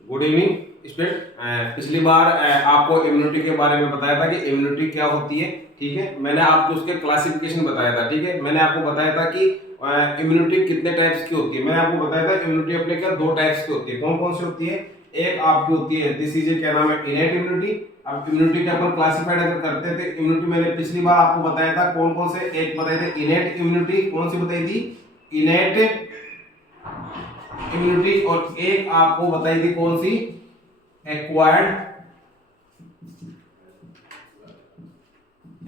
Good evening student. पिछली बार आपको immunity के बारे में बताया था कि इम्यूनिटी क्या होती है। ठीक है, मैंने आपको उसके क्लासिफिकेशन बताया था। ठीक है, मैंने आपको बताया था कि इम्यूनिटी कितने टाइप्स की होती है। मैंने आपको बताया था इम्यूनिटी अपने क्या दो टाइप्स की होती है। कौन कौन सी होती है? एक आपकी होती है दिस इज क्या नाम है, इनेट इम्यूनिटी। अब इम्यूनिटी के अपन क्लासिफाइड अगर करते थे इम्यूनिटी, मैंने पिछली बार आपको बताया था कौन कौन से, एक बताए थे इनेट इम्यूनिटी, कौन सी बताई थी? Innate immunity. और एक आपको बताई थी कौन सी? Acquired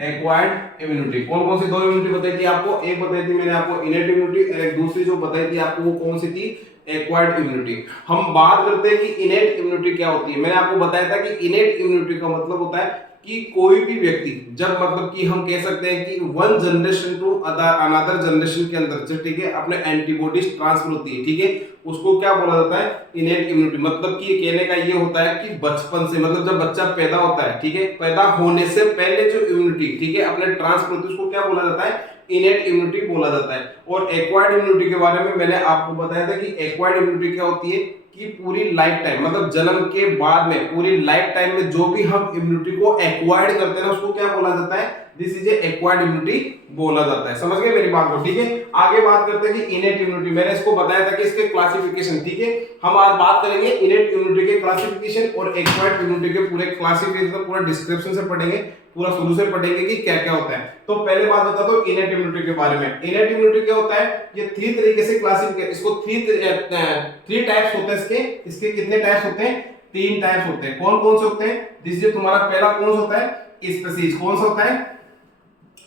acquired immunity. कौन कौन सी दो इम्यूनिटी बताई थी आपको? एक बताई थी मैंने आपको इनेट इम्यूनिटी, और एक दूसरी जो बताई थी आपको वो कौन सी थी? Acquired immunity. हम बात करते हैं कि इनेट इम्यूनिटी क्या होती है। मैंने आपको बताया था कि इनेट इम्यूनिटी का मतलब होता है कि कोई भी व्यक्ति, जब मतलब कि हम कह सकते हैं कि one generation to another generation के अंदर जब, ठीक है, अपने एंटीबॉडीज ट्रांसफर होती है। ठीक है, उसको क्या बोला जाता है? Innate immunity. मतलब कि ये कहने का ये होता है कि बचपन से, मतलब जब बच्चा पैदा होता है, ठीक है, पैदा होने से पहले जो इम्यूनिटी, ठीक है, अपने ट्रांसफर होती है, उसको क्या बोला जाता है? इनेट इम्यूनिटी बोला जाता है। और एक्वायर्ड इम्यूनिटी के बारे में मैंने आपको बताया था कि एक्वायर्ड इम्यूनिटी क्या होती है कि पूरी लाइफ टाइम, मतलब जन्म के बाद में पूरी लाइफ टाइम में जो भी हम इम्यूनिटी को एक्वायर्ड करते हैं ना, उसको क्या बोला जाता है? This is a acquired immunity बोला जाता है। समझ गए मेरी बात को? ठीक है, आगे बात करते हैं कि इनेट इम्यूनिटी। मैंने इसको बताया था कि इसके क्लासिफिकेशन। ठीक है, हम आज बात करेंगे इनेट इम्यूनिटी के क्लासिफिकेशन और एक्वायर्ड इम्यूनिटी के पूरे क्लासिफिकेशन, पूरा डिस्क्रिप्शन से पढ़ेंगे, पूरा शुरू से पढ़ेंगे कि क्या क्या होता है। तो पहले बात बता दो इनेट इम्यूनिटी के बारे में। इनेट इम्यूनिटी क्या होता है? ये थ्री तरीके से क्लासिफिकेशन, इसको थ्री टाइप्स होते हैं इसके। इसके कितने टाइप्स होते हैं? तीन टाइप्स होते हैं। कौन कौन से होते हैं? जिससे तुम्हारा पहला कौन सा होता है? स्पीसीज। कौन सा होता है?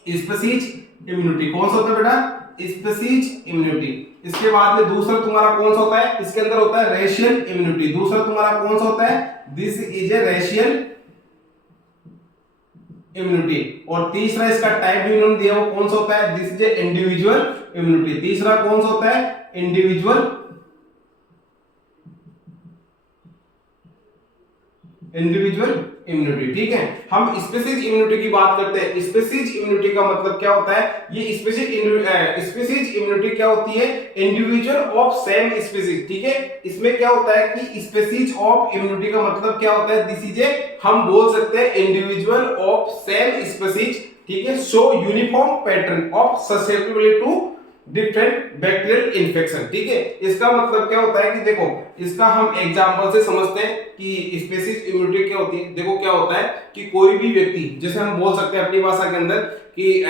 Species immunity. कौन सा होता है बेटा? Species immunity. इसके बाद में दूसरा तुम्हारा कौन सा होता है? इसके अंदर होता है रेशियल इम्यूनिटी। दूसरा तुम्हारा कौन सा होता है? This is a racial immunity. और तीसरा इसका टाइप इन्होंने दिया वो कौन सा होता है? This is a individual immunity. तीसरा कौन सा होता है? Individual immunity. ठीक है, हम स्पीसीज इम्यूनिटी की बात करते हैं। स्पीसीज इम्यूनिटी का मतलब क्या होता है? ये स्पीसीज इम्यूनिटी क्या होती है? Individual of same species. ठीक है, इसमें क्या होता है कि स्पीसीज ऑफ इम्यूनिटी का मतलब क्या होता है? दिस इज ए, हम बोल सकते हैं इंडिविजुअल ऑफ सेम स्पीसीज। ठीक है, show uniform pattern of susceptibility to different bacterial infection. ठीक है, इसका मतलब क्या होता है कि देखो, इसका हम एग्जांपल से समझते हैं कि स्पीसीज इम्यूनिटी क्या होती है। देखो क्या होता है कि कोई भी व्यक्ति, जैसे हम बोल सकते हैं अपनी भाषा के अंदर कि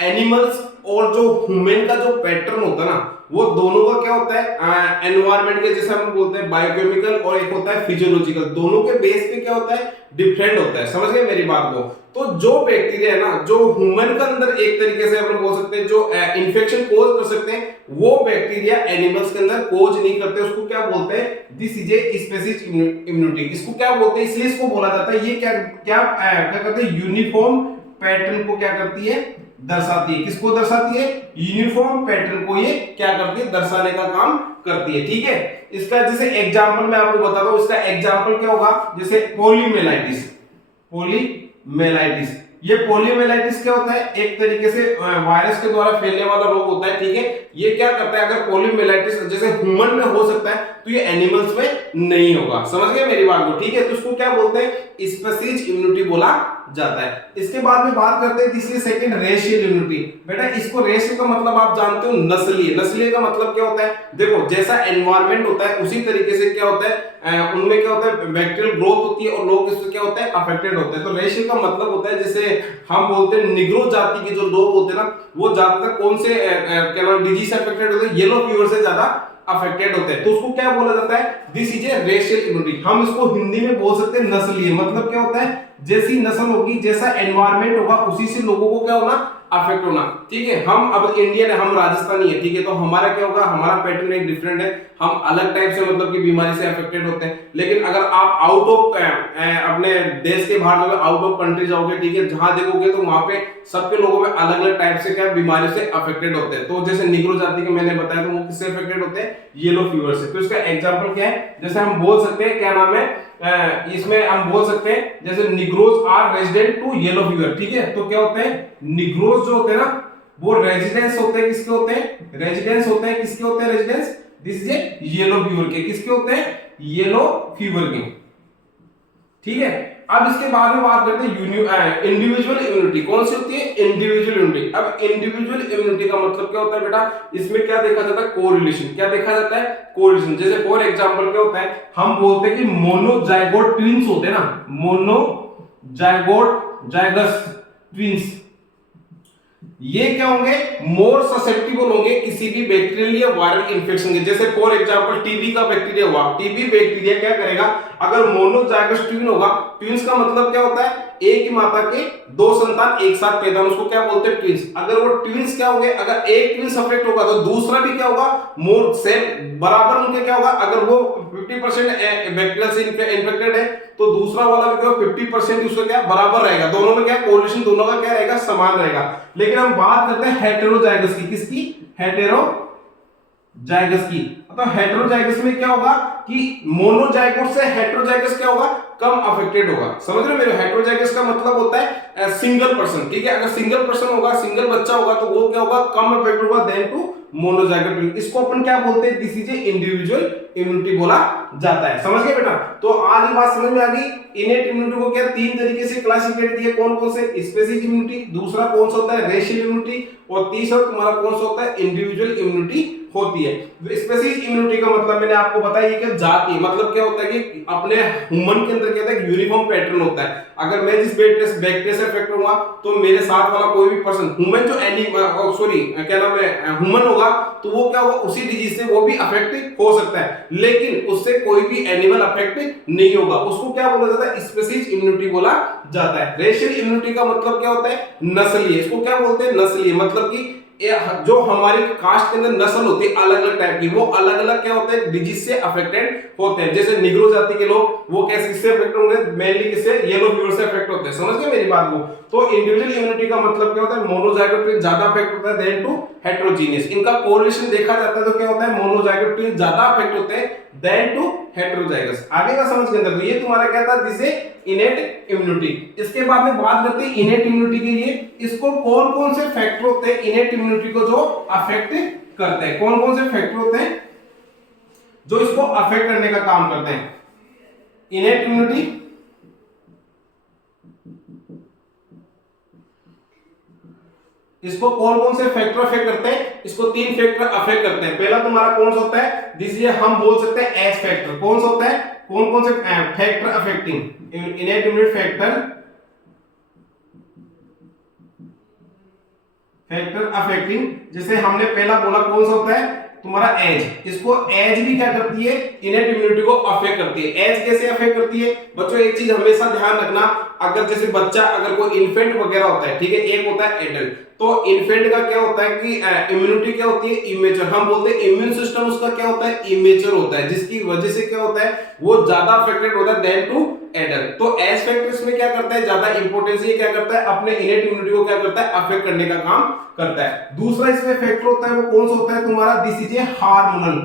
एनिमल्स और जो ह्यूमन का जो पैटर्न होता है ना, वो दोनों का क्या होता है? एनवायरनमेंट के, जैसे हम बोलते हैं बायोकेमिकल, और एक होता है फिजियोलॉजिकल। दोनों के बेस पे क्या होता है? डिफरेंट होता है। समझ गए मेरी बात को? तो जो बैक्टीरिया है ना, जो ह्यूमन के अंदर एक तरीके से अपन बोल सकते हैं जो इन्फेक्शन कोज कर सकते हैं, वो बैक्टीरिया एनिमल्स के अंदर कोज नहीं करते। उसको क्या बोलते हैं? This is a species immunity. इसको क्या बोलते हैं? इसलिए इसको बोला जाता है, ये क्या क्या क्या करते हैं? यूनिफॉर्म पैटर्न को क्या करती है? दर्शाती है। किसको दर्शाती है? यूनिफॉर्म पैटर्न को ये क्या करती है? दर्शाने का काम करती है। ठीक है, इसका जैसे एग्जांपल मैं आपको बताता हूं। इसका एग्जांपल क्या होगा? जैसे पोलीमेलाइटिस। पोलीमेलाइटिस, ये पोलीमेलाइटिस क्या होता है? एक तरीके से वायरस के द्वारा फैलने वाला रोग होता है। ठीक है, ये क्या करता है? अगर पोलीमेलाइटिस जैसे ह्यूमन में हो सकता है, तो ये एनिमल्स में नहीं होगा। समझ गए मेरी बात को? ठीक है, तो इसको क्या बोलते हैं? स्पीसीज इम्यूनिटी बोला जाता है। इसके बाद में बात करते हैं तीसरी, सेकंड, रेशियल इम्यूनिटी। बेटा इसको रेशियल का मतलब आप जानते हो, नस्लीय। नस्लीय का मतलब क्या होता है? देखो, जैसा एनवायरनमेंट होता है उसी तरीके से क्या होता है, उनमें क्या होता है? बैक्टीरियल ग्रोथ होती है और लोग इससे क्या होता है? अफेक्टेड होते हैं। तो रेशियल का मतलब होता है, जैसे हम बोलते हैं निग्रो जाति के जो लोग होते हैं ना, वो ज्यादातर कौन से क्या नाम डिजीज से अफेक्टेड होते हैं? येलो फीवर से ज्यादा अफेक्टेड होते हैं। तो उसको क्या बोला जाता है? This is a racial immunity. हम इसको हिंदी में बोल सकते हैं नस्लीय। मतलब क्या होता है? जैसी नस्ल होगी, जैसा एनवायरनमेंट होगा, उसी से लोगों को क्या होना? अफेक्ट होना। ठीक है, हम अब इंडियन है, हम राजस्थानी है। ठीक है, तो हमारा क्या होगा? हमारा पैटर्न एक डिफरेंट है, हम अलग टाइप से मतलब कि बीमारी से अफेक्टेड होते हैं। लेकिन अगर आप आउट ऑफ अपने देश के बाहर जाओगे, आउट ऑफ कंट्री जाओगे, ठीक है, जहां देखोगे तो वहां पे सबके लोगों में अलग अलग टाइप से क्या बीमारी से अफेक्टेड होते हैं। तो जैसे निग्रो जाति के मैंने बताया, तो वो किससे अफेक्टेड होते हैं? येलो फीवर से। तो इसका एग्जांपल क्या है? जैसे हम बोल सकते हैं, क्या नाम है, इसमें हम बोल सकते हैं जैसे negroes are resident to yellow fever. ठीक है, तो क्या होते हैं? निग्रोज जो होते हैं ना, वो रेजिडेंस होते हैं। किसके होते हैं? रेजिडेंस होते हैं। किसके होते हैं residence? This is a yellow fever के। किसके होते हैं? येलो फीवर की। ठीक है, अब इसके बाद में बात करते हैं इंडिविजुअल इम्यूनिटी। कौन सी होती है? Individual immunity. अब इंडिविजुअल इम्यूनिटी का मतलब क्या होता है बेटा? इसमें क्या देखा जाता है? कोरिलेशन। क्या देखा जाता है? कोरिलेशन। जैसे फॉर एग्जांपल क्या होता है, हम बोलते हैं कि मोनोजाइगोट ट्विंस होते हैं ना, मोनोजाइगोट जाइगस ट्विंस, ये क्या होंगे? मोर ससेप्टिबल होंगे किसी भी बैक्टीरियल या वायरल इंफेक्शन के। जैसे फॉर एग्जांपल टीबी का बैक्टीरिया हुआ, टीबी बैक्टीरिया क्या करेगा? अगर मोनोजाइगस ट्विन होगा, ट्विंस का मतलब क्या होता है? एक ही माता के दो संतान एक साथ पैदा, उसको क्या बोलते हैं? ट्विंस। अगर वो ट्विंस क्या होंगे? अगर एक ट्विंस अफेक्ट होगा तो दूसरा भी क्या होगा? मोर सेम बराबर उनके क्या होगा? अगर वो 50% बैक्टीरिया से इन्फेक्टेड है तो दूसरा वाला भी क्या 50% उसका क्या बराबर रहेगा। दोनों में क्या कोरिलेशन, दोनों का क्या रहेगा? समान रहेगा। लेकिन हम बात करते हैं हेटेरोजाइगस की। किसकी? हेटेरोजाइगस की। तो हेटेरोजाइगस में क्या होगा कि मोनोजाइगोट से हेटेरोजाइगस क्या होगा? कम अफेक्टेड होगा। समझ रहे हो मेरे? हेटेरोजाइगस का मतलब होता है सिंगल पर्सन। ठीक है, अगर सिंगल पर्सन होगा, सिंगल बच्चा होगा तो वो क्या होगा? कम अफेक्टेड होगा देन टू मोनोजाइगोट। इसको अपन क्या बोलते हैं? This is a individual immunity बोला जाता है। समझ गए बेटा? तो आज ये बात समझ में आ गई। इनेट इम्यूनिटी को क्या तीन तरीके से क्लासिफाइड किया। कौन कौन से? स्पेसिफिक इम्यूनिटी, दूसरा कौन सा होता है? रेशियल इम्यूनिटी, और तीसरा तुम्हारा कौन सा होता है? इंडिविजुअल इम्यूनिटी होती है। स्पेसिफिक इम्यूनिटी का मतलब मैंने आपको बताया, ये क्या जाति, मतलब क्या होता है कि अपने ह्यूमन के अंदर क्या होता है? यूनिफॉर्म पैटर्न होता है। अगर मैं जिस बैक्टीरिया से अफेक्ट होऊंगा तो मेरे साथ वाला कोई भी पर्सन, ह्यूमन जो क्या नाम है, ह्यूमन होगा तो वो क्या होगा? उसी डिजीज से वो भी अफेक्ट हो सकता है, लेकिन उससे कोई भी एनिमल अफेक्ट नहीं होगा। उसको क्या बोला जाता है? स्पेसिफिक इम्यूनिटी बोला जाता है। रेशियल इम्यूनिटी का मतलब क्या होता है? नस्लीय। इसको क्या बोलते हैं? नस्लीय। मतलब कि जो हमारी कास्ट के अंदर नस्ल होती है अलग अलग टाइप की, वो अलग अलग क्या होते हैं? डिजीज से अफेक्टेड होते हैं। जैसे निग्रो जाति के लोग, वो कैसे किससे अफेक्ट होंगे? मेनली किससे? येलो फीवर से अफेक्ट होते हैं। समझ गए मेरी बात को? तो इंडिविजुअल इम्यूनिटी का मतलब क्या होता है? मोनोजाइगोट ट्विन ज्यादा अफेक्ट होता है देन टू हेटेरोजीनियस। इनका कोरिलेशन देखा जाता है तो क्या होता है? मोनोजाइगोट ट्विन ज्यादा अफेक्ट होते हैं देन टू हेटेरोजाइगस। आगे का समझ के अंदर तो ये तुम्हारा क्या था? This is innate immunity. इसके बाद में बात करते हैं इनेट इम्यूनिटी के लिए, इसको कौन कौन से फैक्टर होते हैं इनेट इम्यूनिटी को जो अफेक्ट करते हैं? कौन कौन से फैक्टर होते हैं जो इसको अफेक्ट करने का काम करते हैं? इनेट इम्यूनिटी इसको कौन कौन से फैक्टर अफेक्ट करते हैं? इसको तीन फैक्टर अफेक्ट करते हैं। पहला तुम्हारा कौन सा होता है? दिस ये हम बोल सकते हैं एस फैक्टर। कौन सा होता है? कौन कौन से factor affecting innate immunity factor affecting. जैसे हमने पहला बोला कौन सा होता है? तुम्हारा एज। इसको एज भी क्या करती है? इनेट इम्यूनिटी को अफेक्ट करती है। एज कैसे अफेक्ट करती है? बच्चों एक चीज हमेशा ध्यान रखना, अगर जैसे बच्चा, अगर कोई इन्फेंट वगैरह होता है, ठीक है, एक होता है एडल्ट, तो इन्फेंट का क्या होता है कि इम्यूनिटी क्या होती है? इमेच्योर। हम बोलते हैं इम्यून सिस्टम उसका क्या होता है? इमेच्योर होता है, जिसकी वजह से क्या होता है? वो ज्यादा अफेक्टेड होता है देन टू एडल्ट। तो एज फैक्टर इसमें क्या करता है? ज्यादा इंपॉर्टेंस ये क्या करता है? अपने इनेट इम्यूनिटी को क्या करता है? अफेक्ट करने का काम करता है। दूसरा इसमें फैक्टर होता है, वो कौन सा होता है तुम्हारा? This is a hormonal.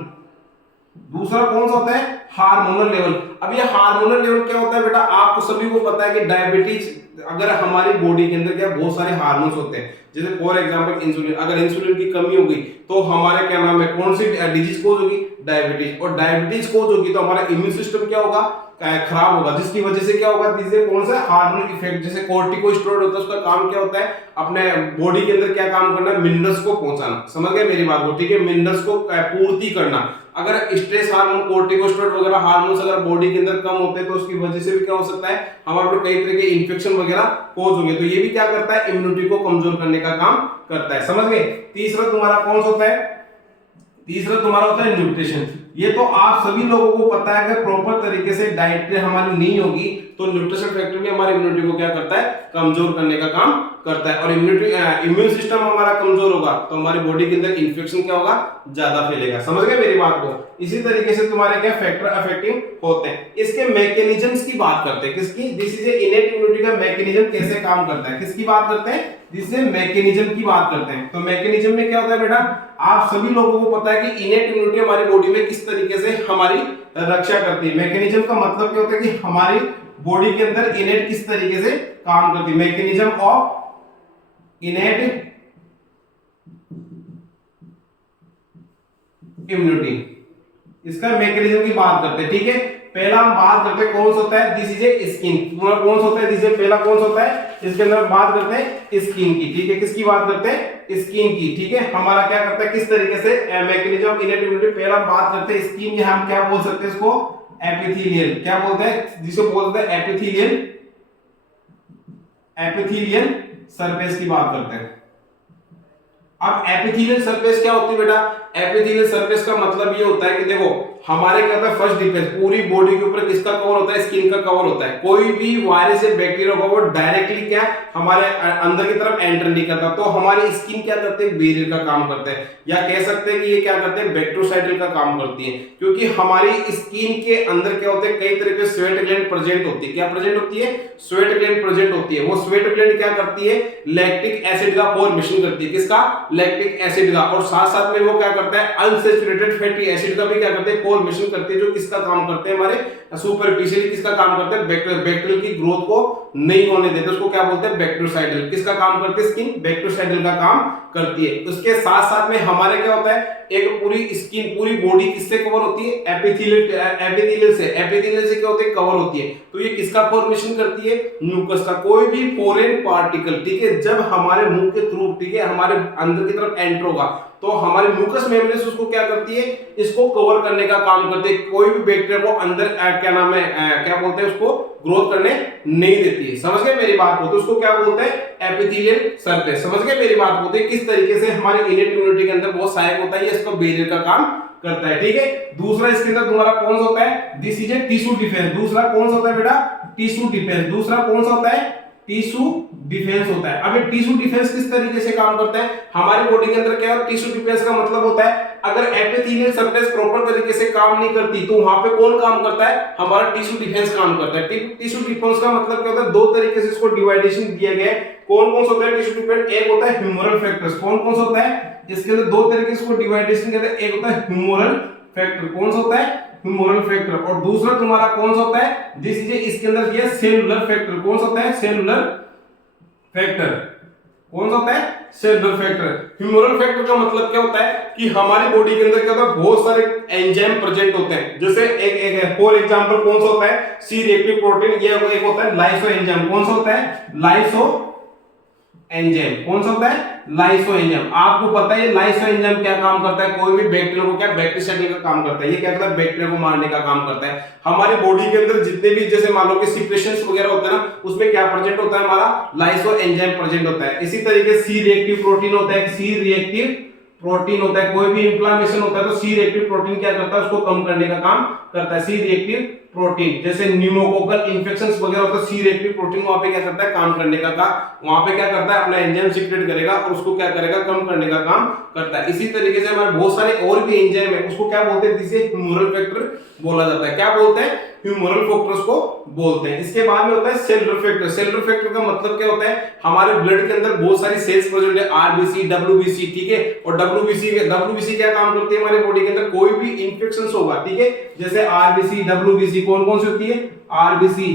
दूसरा कौन सा होता है? Hormonal level. अब ये हार्मोनल लेवल क्या होता है बेटा? आपको सभी को पता है कि डायबिटीज, अगर हमारी बॉडी के अंदर क्या बहुत सारे हार्मोन्स होते हैं, जैसे फॉर एग्जांपल इंसुलिन, अगर इंसुलिन की कमी होगी तो हमारे क्या नाम है, कौन सी डिजीज कोज होगी? डायबिटीज। और डायबिटीज कोज होगी तो हमारा इम्यून सिस्टम क्या होगा? खराब होगा, जिसकी वजह से क्या होगा? जिससे कौन सा हार्मोनल इफेक्ट, जैसे कोर्टिकोस्टेरॉइड होता है, उसका काम क्या होता है? अपने बॉडी के अंदर क्या काम करना? मिनरल्स को पहुंचाना। समझ गए मेरी बात को? ठीक है, मिनरल्स को पूर्ति करना। अगर स्ट्रेस हार्मोन, कोर्टिकोस्टेरॉइड वगैरह हार्मोन्स अगर बॉडी के अंदर कम होते हैं तो उसकी वजह से भी क्या हो सकता है? हमारे को कई तरह के इन्फेक्शन वगैरह कोज होंगे। तो ये भी क्या करता है? इम्यूनिटी को कमजोर करने का काम करता है। समझ गए? तीसरा तुम्हारा कौन सा होता है? तीसरा तुम्हारा होता है न्यूट्रिशन। ये तो आप सभी लोगों को पता है, अगर प्रॉपर तरीके से डाइट हमारी नहीं होगी तो न्यूट्रिशन फैक्टर भी हमारी इम्यूनिटी को क्या करता है? कमजोर करने का काम करता है। और इम्यून सिस्टम हमारा कमजोर होगा तो हमारी बॉडी के अंदर इन्फेक्शन क्या होगा? ज्यादा फैलेगा। समझ गए मेरी बात को? इसी तरीके से तुम्हारे क्या फैक्टर अफेक्टिंग होते हैं। इसके मैकेनिज्म्स की बात करते हैं। किसकी? This is a innate immunity का मैकेनिज्म कैसे काम करता है, किसकी बात करते हैं? जिससे मैकेनिज्म की बात करते हैं। तो मैकेनिज्म में क्या होता है बेटा? आप सभी लोगों को पता है कि इनेट इम्यूनिटी हमारी बॉडी में किस तरीके से हमारी रक्षा करती है। मैकेनिज्म का मतलब क्या होता है कि हमारी बॉडी के अंदर इनेट किस तरीके से काम करती है। मैकेनिज्म ऑफ इनेट इम्यूनिटी, इसका मैकेनिज्म की बात करते हैं, ठीक है। पहला हम बात करते हैं कौन सा होता है, दिस इज ए स्किन। कौन सा होता है, दिस पहला कौन सा होता है, इसके अंदर बात करते हैं स्किन की, ठीक है। किसकी बात करते हैं, स्किन की, ठीक है। हमारा क्या करता है, किस तरीके से मैकेनिज्म ऑफ इनेट इम्यूनिटी, पहला बात करते हैं स्किन, या हम क्या बोल सकते हैं इसको, एपिथेलियल, क्या बोलते हैं जिसको बोलते हैं एपिथेलियल, एपिथेलियल सरफेस की बात करते हैं। अब एपिथेलियल सरफेस क्या होती है बेटा, एपिथेलियल सरफेस का मतलब ये होता है कि देखो हमारे क्या होता है, फर्स्ट डिफेंस, पूरी बॉडी के ऊपर किसका कवर होता है, स्किन का कवर होता है। कोई भी वायरस या बैक्टीरिया का वो डायरेक्टली क्या हमारे अंदर की तरफ एंटर नहीं करता, तो हमारी स्किन क्या करते हैं, बैरियर का काम करते हैं, या कह सकते हैं कि ये क्या करते हैं, बैक्टीरियोसाइडल का काम करती है। क्योंकि हमारी स्किन के अंदर क्या होते हैं, कई तरह के स्वेट ग्लैंड प्रेजेंट होती है। क्या प्रेजेंट होती है, स्वेट ग्लैंड प्रेजेंट होती है। वो स्वेट ग्लैंड क्या करती है, लैक्टिक एसिड का फॉर्मेशन करती है, किसका, लैक्टिक एसिड का, और साथ साथ में वो क्या करता है, अनसैचुरेटेड फैटी एसिड का भी क्या करते हैं, फॉर्मेशन करते हैं, जो किसका काम करते हैं, हमारे सुपरफिशियली किसका काम करते हैं, बैक्टीरियल की ग्रोथ को नहीं होने देते, उसको क्या बोलते हैं, बैक्टीरियोसाइडल। किसका काम करती है, स्किन बैक्टीरियोसाइडल का काम करती है। उसके साथ साथ में हमारे क्या होता है, एक पूरी स्किन, पूरी बॉडी किससे कवर होती है, एपिथेलियल से। एपिथेलियल से क्या होती है, कवर होती है। तो ये किसका फॉर्मेशन करती है, म्यूकस का। कोई भी फॉरेन पार्टिकल, ठीक है, जब हमारे मुंह के थ्रू, ठीक है, हमारे अंदर की तरफ एंटर होगा, तो हमारे म्यूकस मेम्ब्रेन उसको क्या करती है, इसको कवर करने का काम करती है। कोई भी बैक्टीरिया को अंदर क्या नाम है, क्या बोलते हैं, उसको ग्रोथ करने नहीं देती है। समझ गए मेरी बात को, तो उसको क्या बोलते हैं, एपिथेलियल सरफेस। समझ गए मेरी बात को, तो किस तरीके से हमारे इनेट इम्यूनिटी के अंदर बहुत सहायक होता है, ये इसका बैरियर का काम करता है, ठीक है। दूसरा इसके अंदर तुम्हारा कौन सा होता है, this is a tissue defence. दूसरा कौन सा होता है बेटा, टिश्यू डिफेंस। दूसरा कौन सा होता है, टिश्यू डिफेंस होता है। अब ये टिश्यू डिफेंस किस तरीके से काम करता है, हमारी बॉडी के अंदर क्या है, टिश्यू डिफेंस का मतलब होता है, अगर एपिथेलियल सरफेस प्रॉपर तरीके से काम नहीं करती, तो वहां पे कौन काम करता है, हमारा टिश्यू डिफेंस काम करता है। टिश्यू डिफेंस का मतलब क्या होता है, दो तरीके से इसको डिवाइडेशन दिया गया है। कौन कौन सा होता है टिश्यू डिफेंस, एक होता है ह्यूमरल फैक्टर्स। कौन कौन सा होता है, इसके अंदर दो तरीके से इसको डिवाइडेशन कहते हैं, एक होता है ह्यूमरल फैक्टर। कौन सा होता है, ह्यूमरल फैक्टर। और दूसरा तुम्हारा कौन सा होता है, दिस इज इसके अंदर ये सेलुलर फैक्टर। कौन सा होता है, सेलुलर फैक्टर। कौन सा होता है, सेलुलर फैक्टर। ह्यूमरल फैक्टर का मतलब क्या होता है कि हमारी बॉडी के अंदर क्या होता है, बहुत सारे एंजाइम प्रेजेंट होते हैं। जैसे एक फॉर एग्जांपल कौन सा होता है, सी रिएक्टिव प्रोटीन, ये एक होता है लाइसो एंजाइम। कौन सा होता है, लाइसो एंजाइम। कौन सा होता है, लाइसो एंजाइम। आपको पता है ये लाइसो एंजाइम क्या काम करता है, कोई भी बैक्टीरिया को क्या बैक्टीरिसाइड का काम करता है। ये क्या करता है, बैक्टीरिया को मारने का काम करता है। हमारी बॉडी के अंदर जितने भी, जैसे मान लो कि सिक्रेशंस वगैरह होते हैं ना, उसमें क्या प्रेजेंट होता है, हमारा लाइसो एंजाइम प्रेजेंट होता है। इसी तरीके से सी रिएक्टिव प्रोटीन होता है, सी रिएक्टिव प्रोटीन होता है। कोई भी इंफ्लेमेशन होता है तो सी रिएक्टिव प्रोटीन क्या करता है, उसको कम करने का काम करता है, सी रिएक्टिव प्रोटीन। जैसे न्यूमोकोकल इन्फेक्शंस वगैरह होता है, सी रिएक्टिव प्रोटीन वहां पे क्या करता है, काम करने का काम, वहां पे क्या करता है, अपना एंजाइम सीक्रेट करेगा और उसको क्या करेगा, कम करने का काम करता है। इसी तरीके से हमारे बहुत सारे और भी एंजाइम है, उसको क्या बोलते हैं, जिसे ह्यूमरल फैक्टर बोला जाता है। क्या बोलते हैं, ह्यूमरल फैक्टर्स को बोलते हैं। इसके बाद में होता है सेलुलर फैक्टर। सेलुलर फैक्टर का मतलब क्या होता है, हमारे ब्लड के अंदर बहुत सारी सेल्स प्रेजेंट है, आरबीसी, डब्ल्यूबीसी, ठीक है। और डब्ल्यूबीसी क्या काम करती है, हमारे बॉडी के अंदर कोई भी इंफेक्शंस होगा, ठीक है, जैसे आरबीसी, डब्ल्यूबीसी, कौन कौन सी होती है, आरबीसी,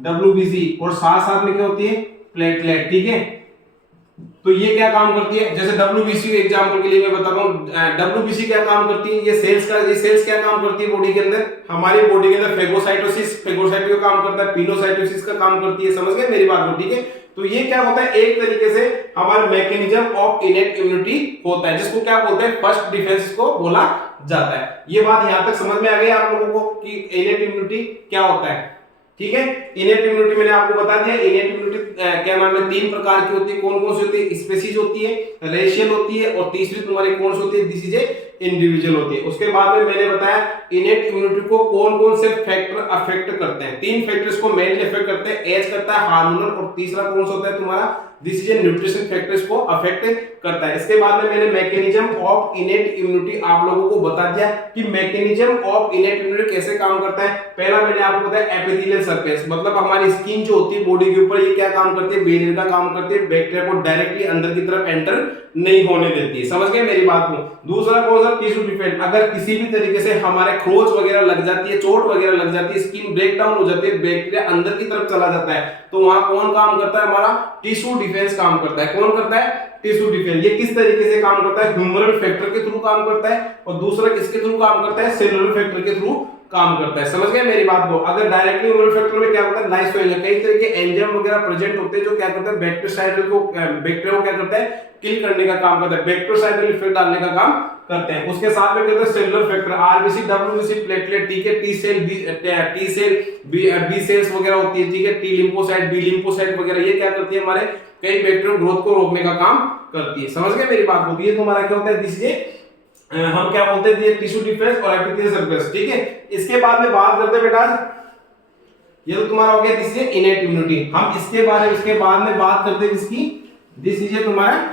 डब्ल्यूबीसी, और साथ साथ में क्या होती है, प्लेटलेट, ठीक है। तो ये क्या काम करती है, जैसे डब्ल्यूबीसी के एग्जांपल के लिए मैं बता रहा हूं, डब्ल्यूबीसी क्या काम करती है, ये सेल्स क्या काम करती है बॉडी के अंदर, हमारी बॉडी के अंदर फेगोसाइटोसिस का काम करता है, पिनोसाइटोसिस का काम करती है। समझ गए मेरी बात को, ठीक है। तो ये क्या होता है, एक तरीके से हमारा मैकेनिज्म ऑफ इनेट इम्यूनिटी होता है, जिसको क्या बोलते हैं, फर्स्ट डिफेंस को बोला जाता है। ये बात यहां तक समझ में आ गई आप लोगों को कि इनेट इम्यूनिटी क्या होता है, ठीक है। इनेट इम्यूनिटी मैंने आपको बता दिया। इनेट इम्यूनिटी क्या नाम है, तीन प्रकार की होती है। कौन कौन सी होती है, स्पेसीज होती है, रेशियल होती है, और तीसरी तुम्हारी कौन सी होती है, दिस इज ए इंडिविजुअल होती है। उसके बाद में मैंने बताया इनेट इम्यूनिटी को कौन कौन से फैक्टर अफेक्ट करते हैं। तीन फैक्टर्स को मेनली अफेक्ट करते हैं, एज करता है, हार्मोनल, और तीसरा कौन सा होता है तुम्हारा, this is a nutrition factors को अफेक्ट करता है। इसके बाद में मैंने मैकेनिज्म ऑफ इनेट इम्यूनिटी आप लोगों को बता दिया कि मैकेनिज्म ऑफ इनेट इम्यूनिटी कैसे काम करता है। पहला मैंने आपको बताया एपिथेलियल सरफेस, मतलब हमारी स्किन जो होती है बॉडी के ऊपर, ये क्या काम करती है, बैरियर का काम करती है, बैक्टीरिया को डायरेक्टली अंदर की तरफ एंटर नहीं होने देती है। समझ गए मेरी बात को। दूसरा कौन सा, टिश्यू डिफेंस। अगर किसी भी तरीके से हमारे खरोच वगैरह लग जाती है, चोट वगैरह लग जाती है, स्किन ब्रेक डाउन हो जाती है, बैक्टीरिया अंदर की तरफ चला जाता है, तो वहां कौन काम करता है, हमारा टिश्यू डिफेंस काम करता है। कौन करता है, टिश्यू डिफेंस। ये किस तरीके से काम करता है, ह्यूमरल फैक्टर के थ्रू काम करता है, और दूसरा किसके थ्रू काम करता है, सेलुलर फैक्टर के थ्रू काम करता है। समझ गए मेरी बात को। अगर डायरेक्टली ह्यूमरल फैक्टर में क्या होता है, लाइसोजाइम, कई तरह के एंजाइम वगैरह प्रेजेंट होते हैं जो क्या करते हैं, बैक्टीरियासाइड को, बैक्टीरिया को क्या करता है, किल करने का काम करता है, बैक्टीरियासाइडल इफेक्ट डालने का काम करते हैं। उसके साथ में कहते हैं cellular factor, RBC, WBC, platelet, ठीक है, टी सेल, बी सेल्स वगैरह होती है, ठीक है, टी लिम्फोसाइट, बी लिम्फोसाइट वगैरह, ये क्या करती है, हमारे कई बैक्टीरियल ग्रोथ को रोकने का काम करती है। समझ गए मेरी बात को। ये तुम्हारा क्या होता है, दिस हम क्या बोलते हैं, टिश्यू डिफेंस और एपिथेलियल सरफेस, ठीक है। इसके बाद में बात करते हैं बेटा, ये तो तुम्हारा हो गया दिस इज इनेट इम्यूनिटी। हम इसके बारे में इसके बाद में बात करते हैं किसकी, दिस इज तुम्हारा,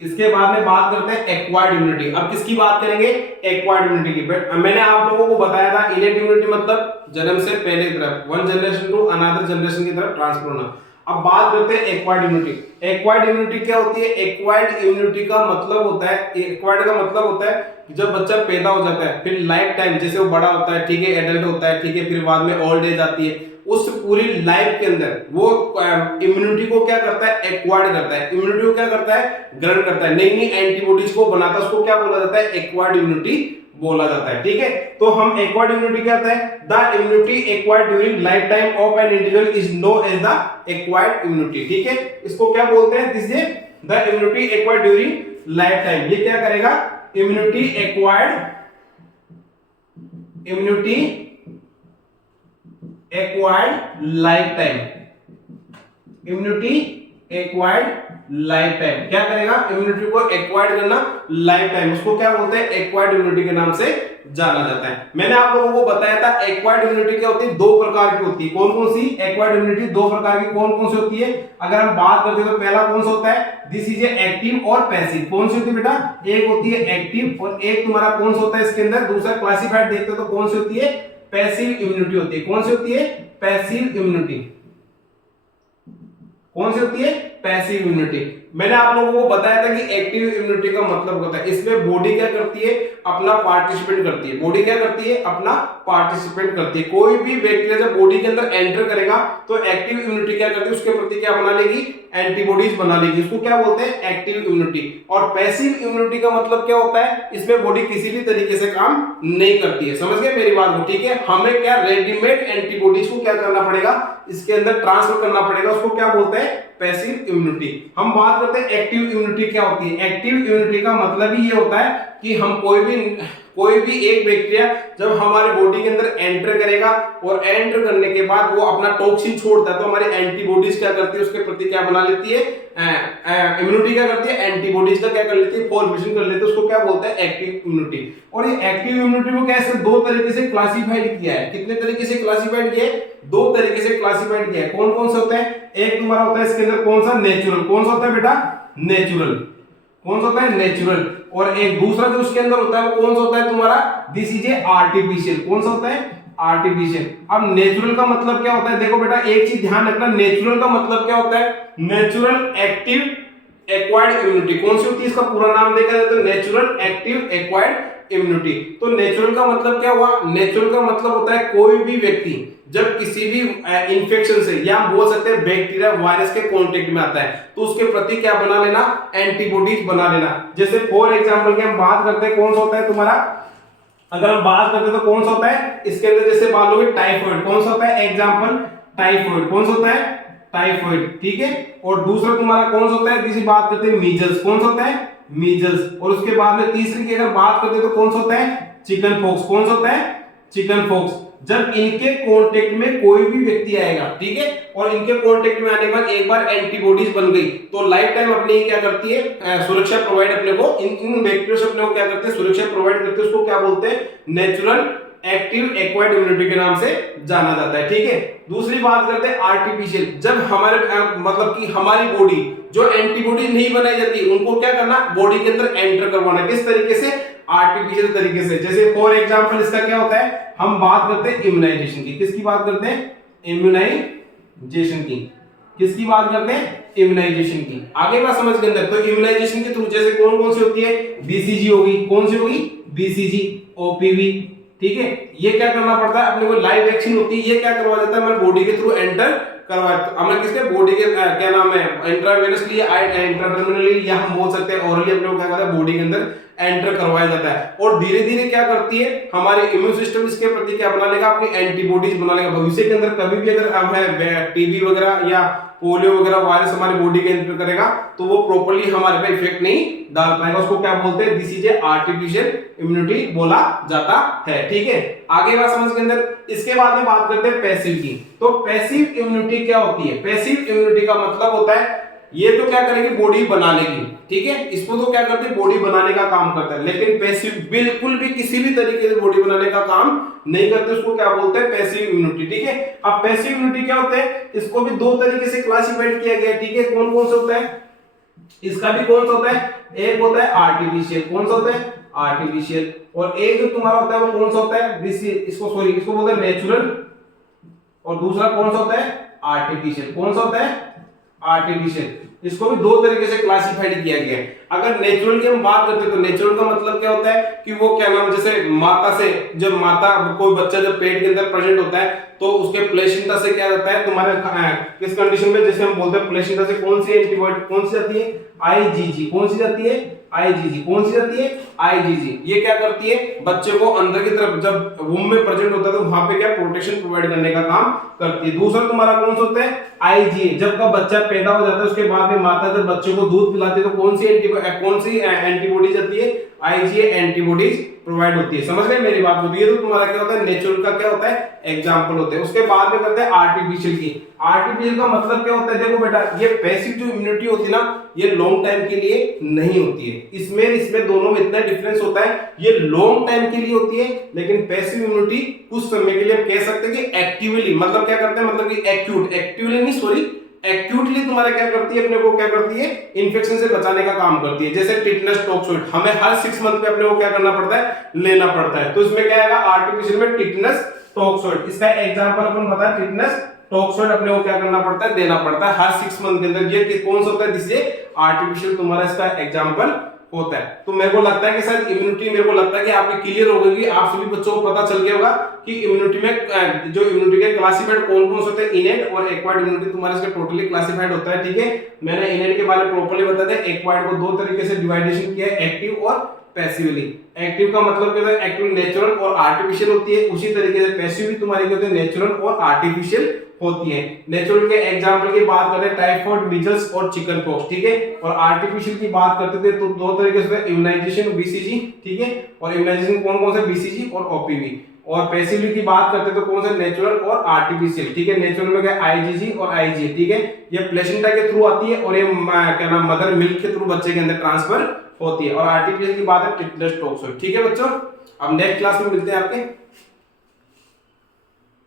इसके बाद में बात करते हैं एक्वायर्ड इम्यूनिटी। अब किसकी बात करेंगे, एक्वायर्ड इम्यूनिटी की। बट मैंने आप लोगों को बताया था इनेट इम्यूनिटी मतलब जन्म से पहले की तरफ, one generation to another generation की तरफ ट्रांसफर होना। अब बात करते हैं एक्वायर्ड इम्यूनिटी। एक्वायर्ड इम्यूनिटी क्या होती है, एक्वायर्ड इम्यूनिटी का मतलब होता है, एक्वायर्ड का मतलब होता है कि जब बच्चा पैदा हो जाता है, फिर लाइफ टाइम जैसे वो बड़ा होता है, ठीक है, एडल्ट होता है, ठीक है, फिर बाद में ओल्ड एज आती है, उस पूरी लाइफ के अंदर वो इम्यूनिटी को क्या करता है, एक्वायर्ड करता है। इम्यूनिटी को क्या करता है, ग्रहण करता है, नई नई एंटीबॉडीज को बनाता है, उसको क्या बोला जाता है, एक्वायर्ड इम्यूनिटी बोला जाता है, ठीक है। तो हम एक्वायर्ड इम्यूनिटी क्या होता है, the immunity acquired during life time of an individual is known as the acquired immunity, ठीक है। इसको क्या बोलते हैं, this is the immunity acquired during life time. ये क्या करेगा, immunity acquired life time, immunity acquired life time क्या करेगा, इम्यूनिटी को एक्वायर्ड करना लाइफ टाइम, उसको क्या बोलते हैं, एक्वायर्ड इम्यूनिटी के नाम से जाना जाता है। मैंने आप लोगों को बताया था एक्वायर्ड इम्यूनिटी क्या होती है, दो प्रकार की होती है। कौन कौन सी एक्वायर्ड इम्यूनिटी, दो प्रकार की कौन कौन सी होती है। अगर हम बात करते हैं तो पहला कौन सा होता है, दिस इज एक्टिव और पैसिव। कौन सी होती है बेटा, एक होती है एक्टिव और एक तुम्हारा कौन सा होता है इसके अंदर, दूसरा क्लासिफाइड देखते हो तो कौन सी होती है, पैसिव इम्यूनिटी होती है। कौन सी होती है, पैसिव इम्यूनिटी। कौन सी होती है, पैसिव इम्यूनिटी। मैंने आप लोगों को बताया था कि एक्टिव इम्यूनिटी का मतलब होता है, इसमें बॉडी क्या करती है, अपना पार्टिसिपेट करती है। बॉडी क्या करती है, अपना पार्टिसिपेट करती है। कोई भी बैक्टीरिया जब बॉडी के अंदर एंटर करेगा तो एक्टिव इम्यूनिटी क्या करती है, उसके प्रति क्या बना लेगी, एंटीबॉडीज बना लेगी, उसको क्या बोलते हैं, एक्टिव इम्यूनिटी। और पैसिव इम्यूनिटी का मतलब क्या होता है, इसमें बॉडी किसी भी तरीके से काम नहीं करती है। समझ गए मेरी बात को, ठीक है। हमें क्या रेडीमेड एंटीबॉडीज को क्या करना पड़ेगा, इसके अंदर ट्रांसफर करना पड़ेगा, उसको क्या बोलते हैं, पैसिव इम्यूनिटी। हम बात करते हैं एक्टिव इम्यूनिटी क्या होती है। एक्टिव इम्यूनिटी का मतलब ही ये होता है कि हम कोई भी एक बैक्टीरिया जब हमारे बॉडी के अंदर एंटर करेगा और एंटर करने के बाद वो अपना टॉक्सिन छोड़ता है तो हमारी एंटीबॉडीज क्या करती है, उसके प्रति क्या बना लेती है, इम्यूनिटी क्या करती है, एंटीबॉडीज का क्या कर लेती है, फॉर्मेशन कर लेती है, उसको क्या बोलते हैं, एक्टिव इम्यूनिटी। और ये एक्टिव इम्यूनिटी को कैसे दो तरीके से क्लासिफाइड किया है। कितने तरीके से क्लासिफाइड किया है, दो तरीके से क्लासिफाइड किया है। कौन कौन से होते हैं, एक तुम्हारा होता है इसके अंदर कौन सा, नेचुरल। कौन सा होता है बेटा, नेचुरल। कौन सा होता है, नेचुरल। और एक दूसरा जो उसके अंदर होता है वो कौन सा होता है तुम्हारा, दिस इज ए आर्टिफिशियल। कौन सा होता है, आर्टिफिशियल। अब नेचुरल का मतलब क्या होता है, देखो बेटा एक चीज ध्यान रखना, नेचुरल का मतलब क्या होता है, नेचुरल एक्टिव एक्वायर्ड इम्यूनिटी। कौन सी होती है, इसका पूरा नाम देखा जाए तो नेचुरल एक्टिव एक्वायर्ड इम्यूनिटी। तो नेचुरल का मतलब क्या हुआ, नेचुरल का मतलब होता है कोई भी व्यक्ति जब किसी भी इंफेक्शन से या बोल सकते हैं बैक्टीरिया वायरस के कांटेक्ट में आता है तो उसके प्रति क्या बना लेना, एंटीबॉडीज बना लेना। जैसे फॉर एग्जांपल की हम बात करते हैं कौन सा होता है तुम्हारा, अगर हम बात करते हैं तो कौन सा होता है इसके अंदर, जैसे मान लो टाइफाइड। कौन सा होता है, एग्जांपल टाइफाइड। कौन सा होता है, टाइफाइड, ठीक है। और दूसरा तुम्हारा कौन सा होता है, जिसकी बात करते हैं मीजल्स। कौन सा होता है, मीजल्स। और उसके बाद में तीसरी की अगर बात करते हैं तो कौन सा होता है, चिकन पॉक्स। कौन सा होता है, चिकन पॉक्स। जब इनके कांटेक्ट में कोई भी व्यक्ति आएगा, ठीक है, और इनके कांटेक्ट में आने के बाद एक बार एंटीबॉडीज बन गई तो लाइफ टाइम अपने क्या करती है, सुरक्षा प्रोवाइड अपने को, इन बैक्टीरिया से अपने को क्या करते हैं, सुरक्षा प्रोवाइड करते हैं। उसको क्या बोलते हैं, नेचुरल एक्टिव एक्वायर्ड इम्यूनिटी के नाम से जाना जाता है, ठीक है। दूसरी बात करते हैं आर्टिफिशियल। जब हमारे मतलब कि हमारी बॉडी जो एंटीबॉडी नहीं बनाई जाती उनको क्या करना, बॉडी के अंदर एंटर करवाना। किस तरीके से, आर्टिफिशियल तरीके से। जैसे फॉर एग्जांपल इसका क्या होता है, हम बात करते हैं इम्यूनाइजेशन की। किसकी बात करते हैं, इम्यूनाइजेशन की। किसकी बात करते हैं, इम्यूनाइजेशन की। आगे बात समझ के अंदर, तो इम्यूनाइजेशन के थ्रू जैसे कौन कौन सी होती है, बीसीजी होगी। कौन सी होगी, बीसीजी, ओपीवी, ठीक है। ये क्या करना पड़ता है, अपने को लाइव वैक्सीन होती है, ये क्या करवा जाता है, हमारे बॉडी के थ्रू एंटर करवाया। तो हमने किसके बॉडी के क्या नाम है इंट्रावेनसली इंट्राटर्मिनली या हम बोल सकते हैं ओरली अपने को क्या कहता है बॉडी के अंदर एंटर करवाया जाता है। और धीरे धीरे क्या करती है हमारे इम्यून सिस्टम इसके प्रति क्या बना लेगा, अपनी एंटीबॉडीज बना लेगा। भविष्य के अंदर कभी भी अगर हमें टीबी वगैरह या पोलियो वगैरह वायरस हमारी बॉडी के अंदर करेगा तो वो प्रॉपर्ली हमारे पे इफेक्ट नहीं डाल पाएगा। उसको क्या बोलते हैं, this is a artificial immunity बोला जाता है। ठीक है, आगे बात समझ के अंदर। इसके बाद में बात करते हैं पैसिव की। तो पैसिव इम्यूनिटी क्या होती है? पैसिव इम्यूनिटी का मतलब होता है ये तो क्या करेगी, बॉडी बना लेगी। ठीक है, इसको तो क्या करते हैं, बॉडी बनाने का काम करता है। लेकिन पैसिव बिल्कुल भी किसी भी तरीके से बॉडी बनाने का काम नहीं करते, उसको क्या बोलते हैं, पैसिव इम्यूनिटी। ठीक है, अब पैसिव इम्यूनिटी क्या होता है, इसको भी दो तरीके से क्लासिफाइड किया गया है। ठीक है, कौन कौन सा होता है, इसका भी कौन सा होता है, एक होता है आर्टिफिशियल। कौन सा होता है, आर्टिफिशियल। और एक जो तुम्हारा होता है वो कौन सा होता है, इसको बोलते हैं नेचुरल। और दूसरा कौन सा होता है, आर्टिफिशियल। कौन सा होता है, आर्टिफिशियल। इसको भी दो तरीके से क्लासिफाइड किया गया है। अगर नेचुरल की हम बात करते हैं तो नेचुरल का मतलब क्या होता है कि वो क्या नाम, जैसे माता से जब कोई बच्चा जब पेट के अंदर प्रेजेंट होता है तो उसके प्लेसेंटा से क्या जाता है तुम्हारे किस कंडीशन में, जैसे हम बोलते हैं प्लेसेंटा से कौन सी एंटीबॉडी कौन सी जाती है, आईजीजी। कौन सी जाती है, आईजीजी। कौन सी जाती है, आईजीजी। ये क्या करती है, बच्चे को अंदर की तरफ जब वूम में प्रेजेंट होता है तो वहां पे क्या प्रोटेक्शन प्रोवाइड करने का काम करती है। दूसरा तुम्हारा कौन सा होता है, आईजीए। जब का बच्चा पैदा हो जाता है उसके बाद में माता जब बच्चे को दूध पिलाती है तो कौन सी एंटीबॉडी जाती है, आईजीए एंटीबॉडीज प्रोवाइड होती है। समझ गए मेरी बात को? ये तो तुम्हारा क्या होता है, नेचुरल का क्या होता है, एग्जांपल होते हैं। उसके बाद में करते हैं आर्टिफिशियल की। आर्टिफिशियल का मतलब क्या होता है, देखो बेटा ये पैसिव जो इम्यूनिटी होती है ना, ये लॉन्ग टाइम के लिए नहीं होती है। इसमें दोनों में इतना डिफरेंस होता है, ये लॉन्ग टाइम के लिए होती है। लेकिन पैसिव इम्यूनिटी कुछ समय के लिए हम कह सकते हैं कि एक्टिवली, मतलब क्या करते हैं, मतलब कि एक्यूटली तुम्हारा क्या करती है, अपने को क्या करती है, इन्फेक्शन से बचाने का काम करती है। जैसे टिटनस टॉक्सोइड हमें हर 6 मंथ पे अपने को क्या करना पड़ता है, लेना पड़ता है। तो इसमें क्या आएगा, आर्टिफिशियल में टिटनस टॉक्सोइड। इसका एग्जांपल अपन बताएं, टिटनस टॉक्सोइड अपने को क्या करना पड़ता है, देना पड़ता है हर 6 मंथ के अंदर। ये कौन सा होता है, जिससे आर्टिफिशियल तुम्हारा इसका एग्जांपल होता है। तो मेरे को लगता है कि शायद इम्यूनिटी, मेरे को लगता है कि आपके क्लियर हो गई, आप सभी बच्चों को पता चल गया होगा कि इम्यूनिटी में जो इम्यूनिटी के क्लासिफाइड कौन कौन से होते हैं, इनेट और एक्वायर्ड इम्यूनिटी तुम्हारा इसका टोटली क्लासिफाइड होता है। ठीक है, मैंने इनेट के बारे में प्रॉपर्ली बता दिया। एक्वायर्ड को दो तरीके से डिवाइडेशन किया है, एक्टिव और पैसिवली। एक्टिव का मतलब क्या होता है, एक्टिव नेचुरल और आर्टिफिशियल होती है। उसी तरीके से पैसिव भी तुम्हारी क्या होती है, नेचुरल और आर्टिफिशियल होती है। नेचुरल के एग्जांपल की बात करते हैं, टाइफाइड, मीजल्स और चिकन पॉक्स। ठीक है, और आर्टिफिशियल की बात करते थे तो दो तरीके से, इम्यूनाइजेशन, बीसीजी। ठीक है, और इम्यूनाइजेशन कौन कौन से, बीसीजी और ओपीवी। और पैसिवली की बात करते तो कौन से, नेचुरल और आर्टिफिशियल। ठीक है, नेचुरल में क्या, आईजीजी और आईजी। ठीक है, ये प्लेसेंटा के थ्रू आती है और ये क्या नाम, मदर मिल्क के थ्रू बच्चे के अंदर ट्रांसफर होती है। और आर्टिफिशियल की बात है टिटनस टॉक्सोइड। ठीक है बच्चों, अब नेक्स्ट क्लास में मिलते हैं आपके।